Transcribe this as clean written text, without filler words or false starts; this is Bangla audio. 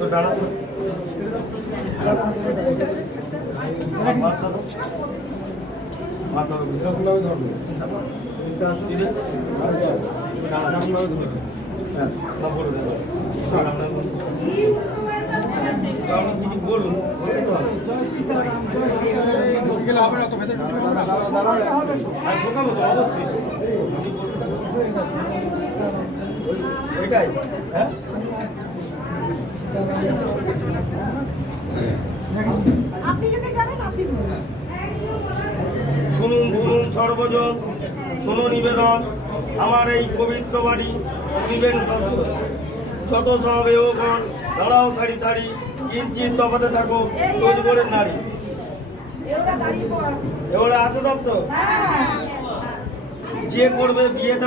তো দাঁড়া মাথা ধরবে কিছু বলুন এটাই হ্যাঁ শুনুন শুনুন সর্বজন শুনুন নিবেদন আমার এই পবিত্র বাড়ি শুনিবেন যত সব এগণ দাঁড়াও সারি সারি কিঞ্চিত তফাতে থাকো তোজগড়ের নারী এবারে আছে তব তো যে করবে বিয়েতে